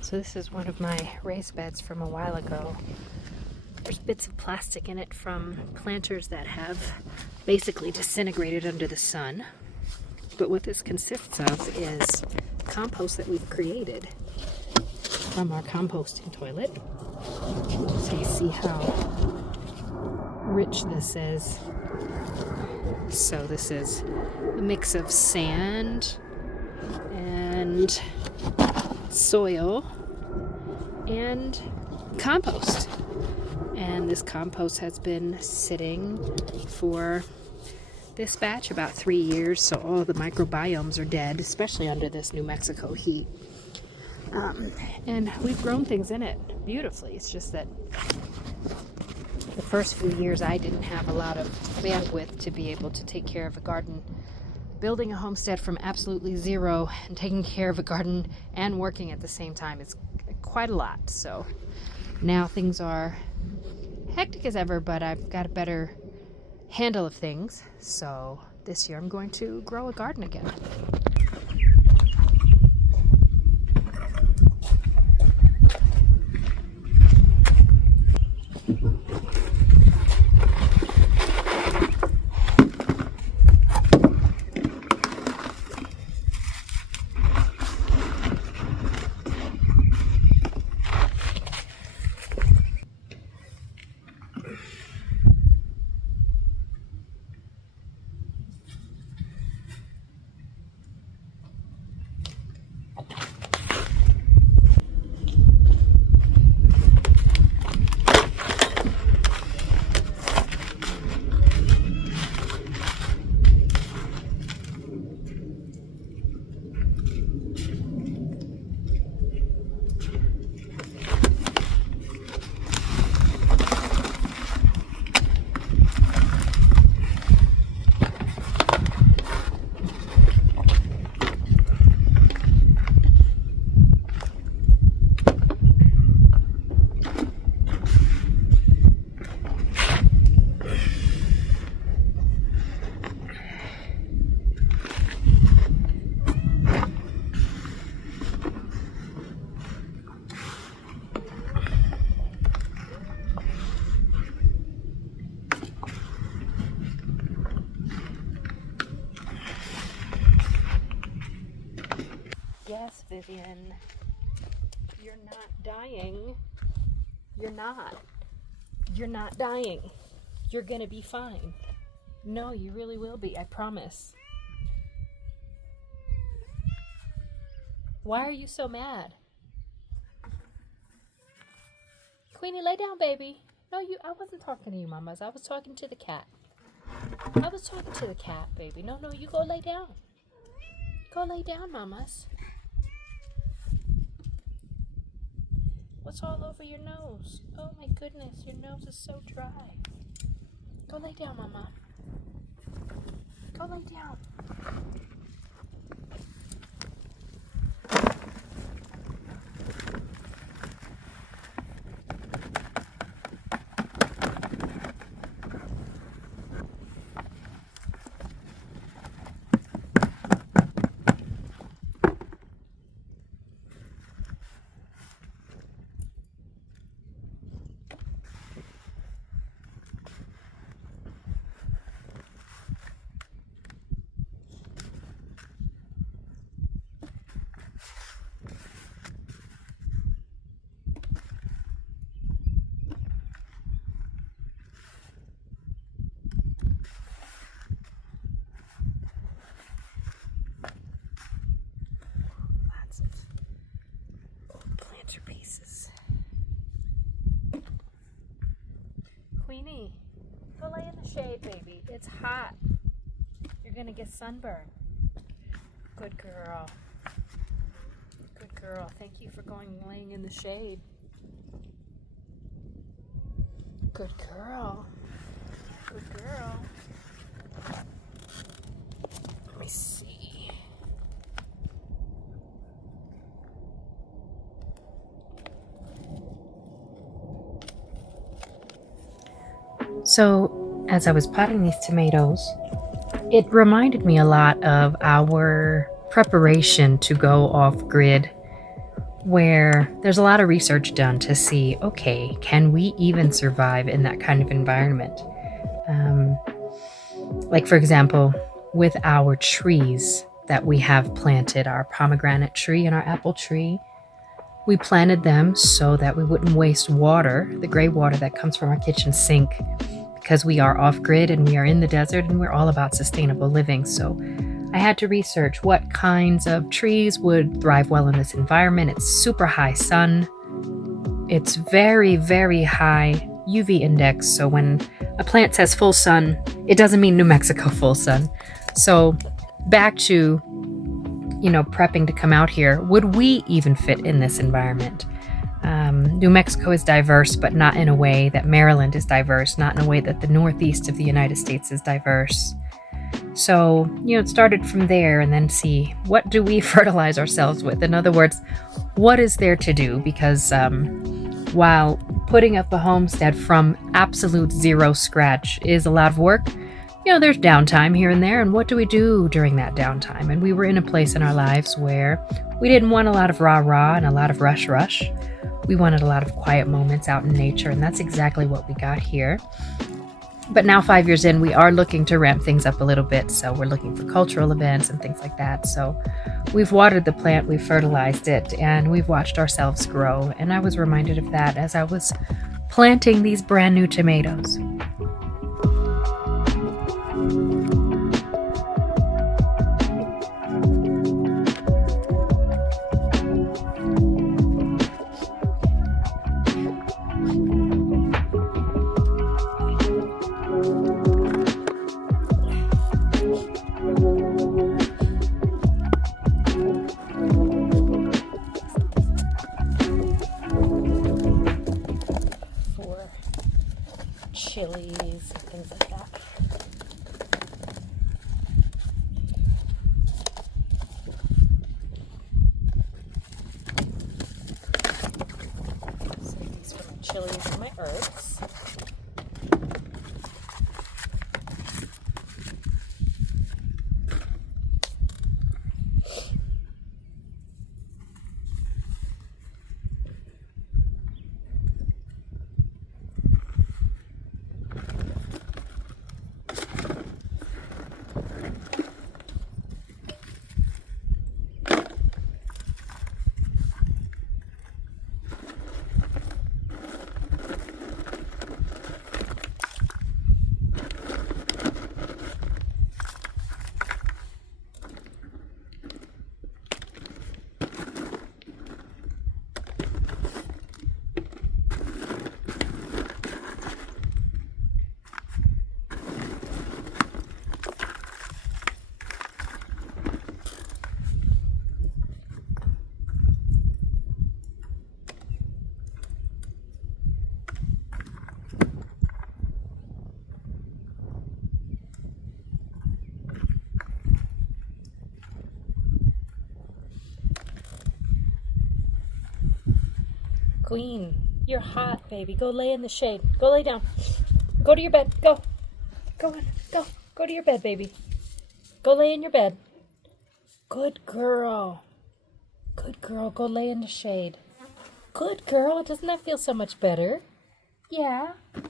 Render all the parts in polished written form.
So this is one of my raised beds from a while ago. There's bits of plastic in it from planters that have basically disintegrated under the sun. But what this consists of is compost that we've created from our composting toilet. So you see how rich this is. So this is a mix of sand and soil and compost. And this compost has been sitting for this batch about 3 years, so all the microbiomes are dead, especially under this New Mexico heat. And we've grown things in it beautifully. It's just that the first few years I didn't have a lot of bandwidth to be able to take care of a garden. Building a homestead from absolutely zero and taking care of a garden and working at the same time is quite a lot. So now things are hectic as ever, but I've got a better handle of things. So this year I'm going to grow a garden again. Yes, Vivian, you're not dying. You're not. You're not dying. You're gonna be fine. No, you really will be, I promise. Why are you so mad? Queenie, lay down, baby. No, I wasn't talking to you, mamas. I was talking to the cat. I was talking to the cat, baby. No, you go lay down. Go lay down, mamas. What's all over your nose? Oh my goodness, your nose is so dry. Go lay down, mama. Go lay down. Pieces. Queenie, go lay in the shade, baby. It's hot. You're gonna get sunburned. Good girl. Good girl. Thank you for going and laying in the shade. Good girl. Good girl. Let me see. So, as I was potting these tomatoes, it reminded me a lot of our preparation to go off grid, where there's a lot of research done to see, okay, can we even survive in that kind of environment? Like, for example, with our trees that we have planted, our pomegranate tree and our apple tree, we planted them so that we wouldn't waste water, the gray water that comes from our kitchen sink, because we are off grid and we are in the desert and we're all about sustainable living. So I had to research what kinds of trees would thrive well in this environment. It's super high sun. It's very, very high UV index. So when a plant says full sun, it doesn't mean New Mexico full sun. So back to, prepping to come out here, would we even fit in this environment? New Mexico is diverse, but not in a way that Maryland is diverse, not in a way that the Northeast of the United States is diverse. So, it started from there and then see, what do we fertilize ourselves with? In other words, what is there to do? Because while putting up a homestead from absolute zero scratch is a lot of work, there's downtime here and there. And what do we do during that downtime? And we were in a place in our lives where we didn't want a lot of rah-rah and a lot of rush. We wanted a lot of quiet moments out in nature, and that's exactly what we got here. But now 5 years in, we are looking to ramp things up a little bit. So we're looking for cultural events and things like that. So we've watered the plant, we've fertilized it, and we've watched ourselves grow. And I was reminded of that as I was planting these brand new tomatoes. Chilies and things like that. Save these for my chilies and my herbs. Queen, you're hot, baby. Go lay in the shade. Go lay down. Go to your bed. Go. Go on. Go. Go to your bed, baby. Go lay in your bed. Good girl. Good girl. Go lay in the shade. Good girl. Doesn't that feel so much better? Yeah. All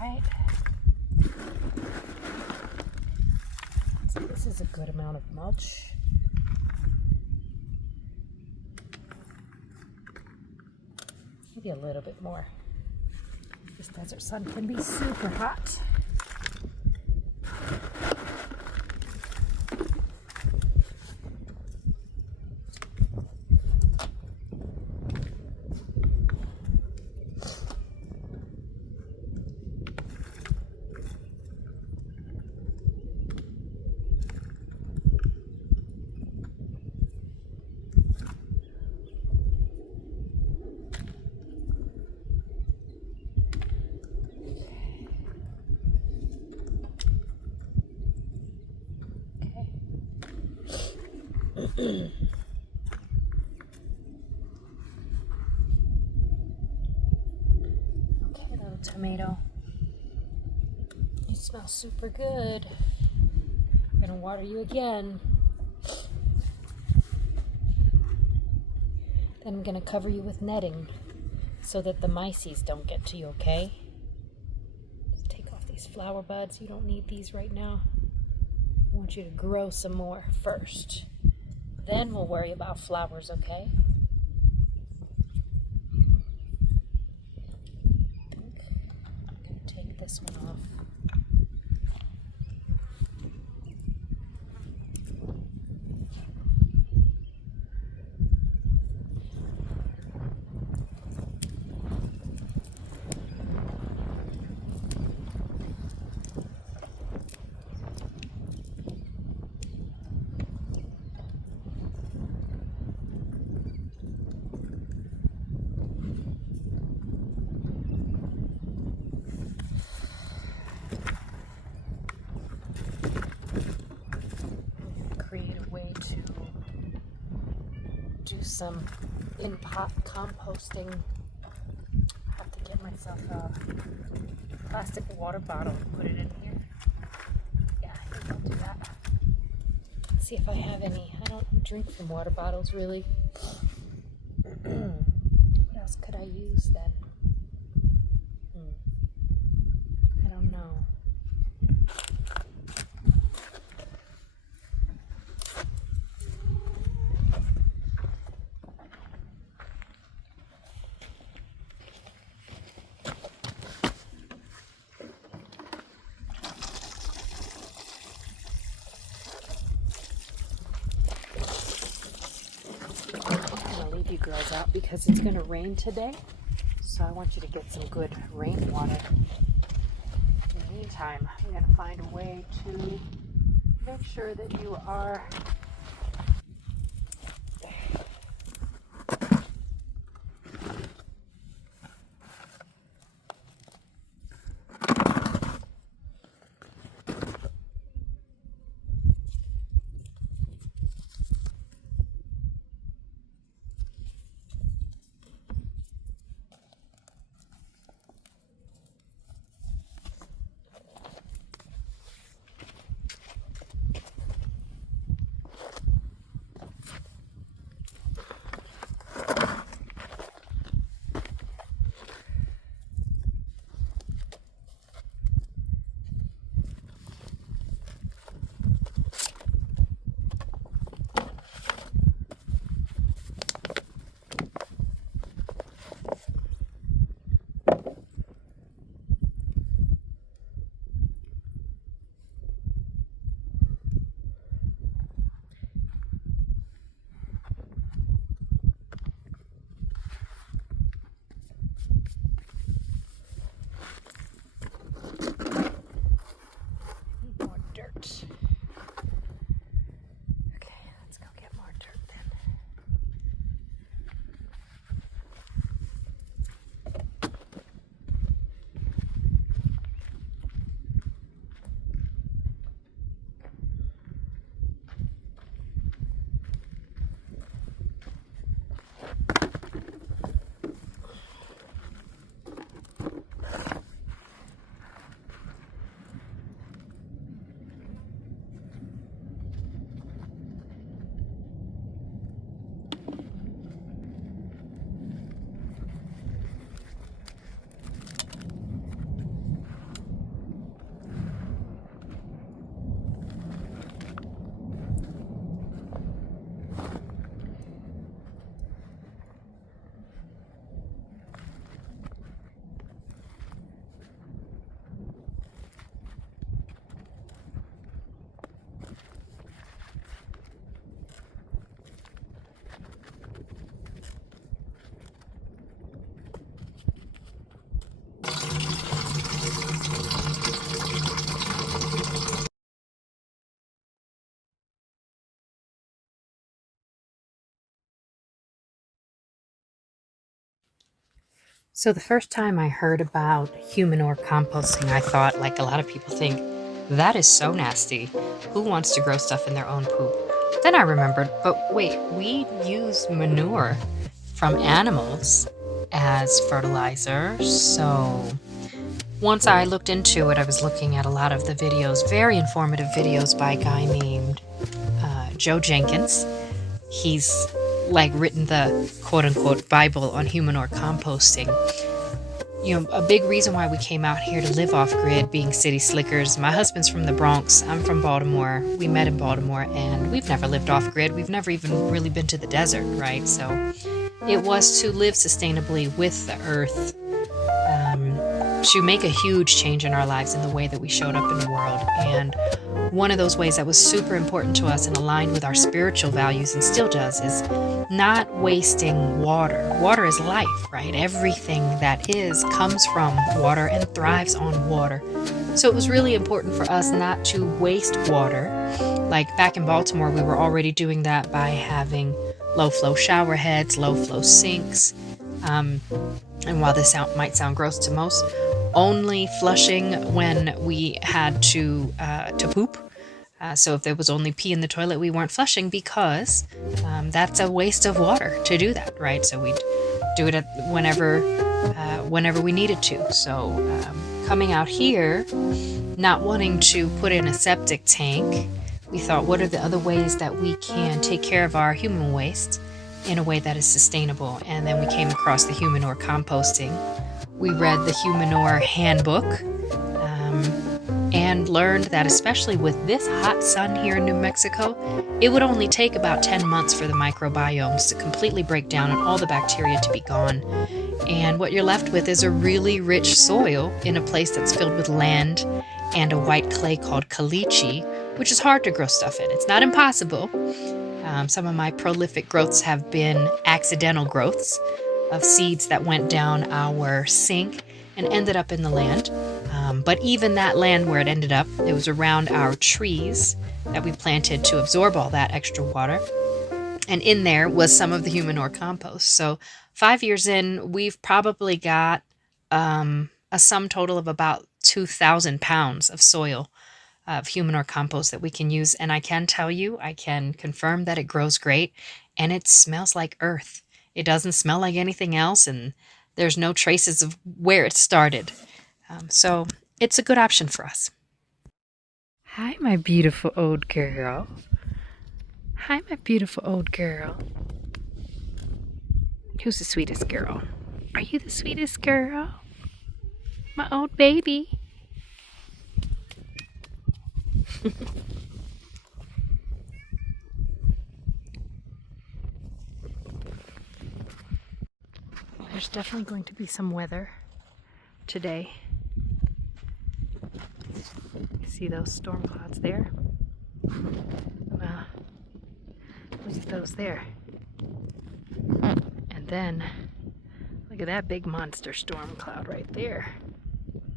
right. So this is a good amount of mulch. Maybe a little bit more. This desert sun can be super hot. tomato. You smell super good. I'm gonna water you again. Then I'm gonna cover you with netting so that the myces don't get to you, okay? Just take off these flower buds. You don't need these right now. I want you to grow some more first. Then we'll worry about flowers, okay? I'm gonna take this one off. Create a way to do some in-pot composting. I have to get myself a plastic water bottle and put it in here. Yeah, I think I'll do that. Let's see if I have any. I don't drink from water bottles really. What else could I use then? I don't know. You girls out because it's going to rain today, so I want you to get some good rainwater. In the meantime, I'm going to find a way to make sure that you are So the first time I heard about humanure composting, I thought, like a lot of people think, that is so nasty. Who wants to grow stuff in their own poop? Then I remembered, but wait, we use manure from animals as fertilizer, so once I looked into it, I was looking at a lot of the videos, very informative videos by a guy named Joe Jenkins. He's like written the quote-unquote Bible on humanure composting. You know, a big reason why we came out here to live off-grid, being city slickers. My husband's from the Bronx. I'm from Baltimore. We met in Baltimore, and we've never lived off-grid. We've never even really been to the desert, right? So it was to live sustainably with the earth, to make a huge change in our lives in the way that we showed up in the world. And one of those ways that was super important to us and aligned with our spiritual values, and still does, is not wasting water. Water is life, right? Everything that is comes from water and thrives on water. So it was really important for us not to waste water. Like back in Baltimore, we were already doing that by having low flow shower heads, low flow sinks. And while this might sound gross to most, only flushing when we had to poop. So if there was only pee in the toilet, we weren't flushing, because that's a waste of water to do that, right? So we'd do it whenever we needed to. So coming out here, not wanting to put in a septic tank, we thought, what are the other ways that we can take care of our human waste in a way that is sustainable? And then we came across the Humanure composting. We read the Humanure handbook, and learned that, especially with this hot sun here in New Mexico, it would only take about 10 months for the microbiomes to completely break down and all the bacteria to be gone. And what you're left with is a really rich soil in a place that's filled with land and a white clay called caliche, which is hard to grow stuff in. It's not impossible. Some of my prolific growths have been accidental growths of seeds that went down our sink and ended up in the land. But even that land where it ended up, it was around our trees that we planted to absorb all that extra water. And in there was some of the Humanure compost. So 5 years in, we've probably got a sum total of about 2,000 pounds of soil of Humanure compost that we can use. And I can tell you, I can confirm that it grows great, and it smells like earth. It doesn't smell like anything else, and there's no traces of where it started. So it's a good option for us. Hi, my beautiful old girl. Hi, my beautiful old girl. Who's the sweetest girl? Are you the sweetest girl? My old baby. There's definitely going to be some weather today. See those storm clouds there? Look at those there. And then, look at that big monster storm cloud right there.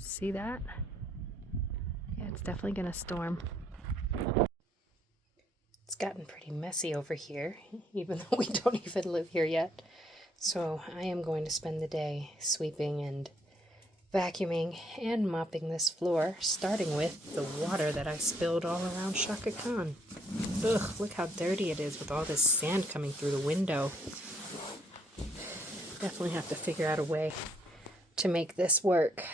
See that? Yeah, it's definitely gonna storm. It's gotten pretty messy over here, even though we don't even live here yet. So I am going to spend the day sweeping and vacuuming and mopping this floor, starting with the water that I spilled all around Chaka Khan. Ugh, look how dirty it is with all this sand coming through the window. Definitely have to figure out a way to make this work.